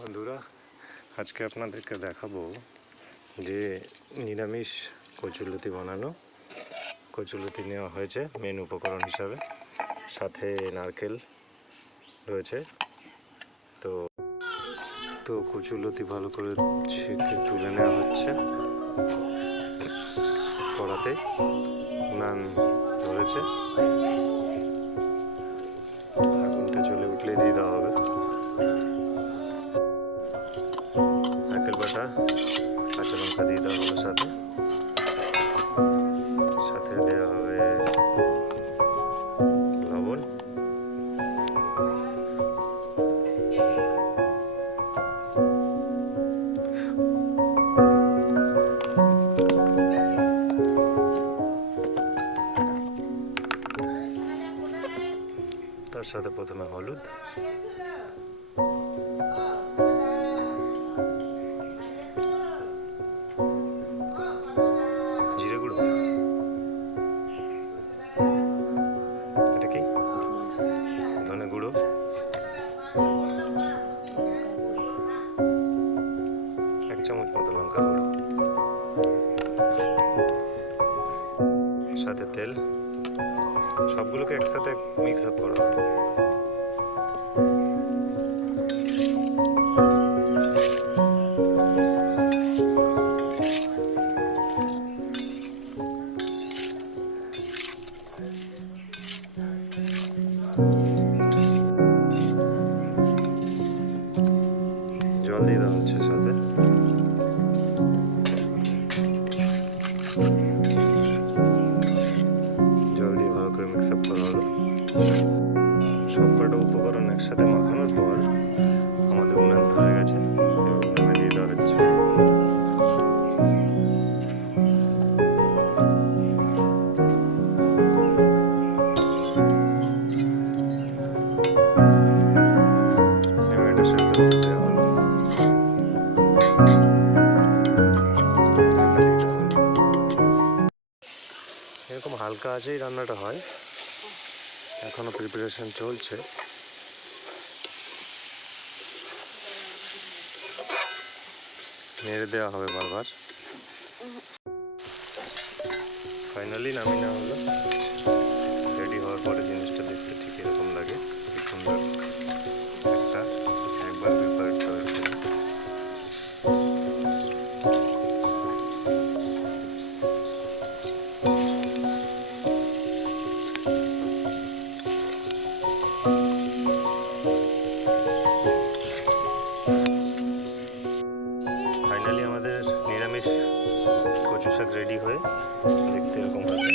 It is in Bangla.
বন্ধুরা, আজকে আপনাদেরকে দেখাবো যে নিরামিষ কচুলতি বানানো। কচুলতি নেওয়া হয়েছে মেন উপকরণ হিসাবে, সাথে নারকেল রয়েছে। তো কচুলতি ভালো করে ছেঁকে তুলে নেওয়া হচ্ছে। কড়াতে উনান ধরেছে, আগুনটা জ্বলে উঠলে দিয়ে দেওয়া হবে নারকেল বাটা, কাঁচা লঙ্কা দিয়ে দেওয়া হবে, সাথে দেওয়া হবে লবণ, তার সাথে প্রথমে হলুদ, জিরে গুঁড়ো, এটা কি ধনে গুঁড়ো, এক চামচ মতো লঙ্কা গুঁড়ো, সাথে তেল। সবগুলোকে একসাথে মিক্স আপ করা হবে। জল দিয়ে দেওয়া হচ্ছে, সাথে জল দিয়ে ভালো করে মিক্স আপ করা হলো। সবকটা উপকরণ একসাথে মাখানোর পর আমাদের উনান ধরে গেছে, এবার উনানে দিয়ে দেওয়া হচ্ছে। এবার এটা সেদ্ধ হতে দেওয়া হলো, ঢাকা দিয়ে দেওয়া হলো। এরকম হালকা আঁচেই রান্নাটা হয়। এখনো প্রিপারেশন চলছে। নেড়ে দেওয়া হবে বারবার। ফাইনালি নামিয়ে নেওয়া হলো। রেডি হওয়ার পরে জিনিসটা দেখতে ঠিক এরকম লাগে, কি সুন্দর একটা। একবার প্রিপারেড করে ফেলি। ফাইনালি আমাদের নিরামিষ কচু শাক রেডি হয়ে দেখতে এরকম হবে।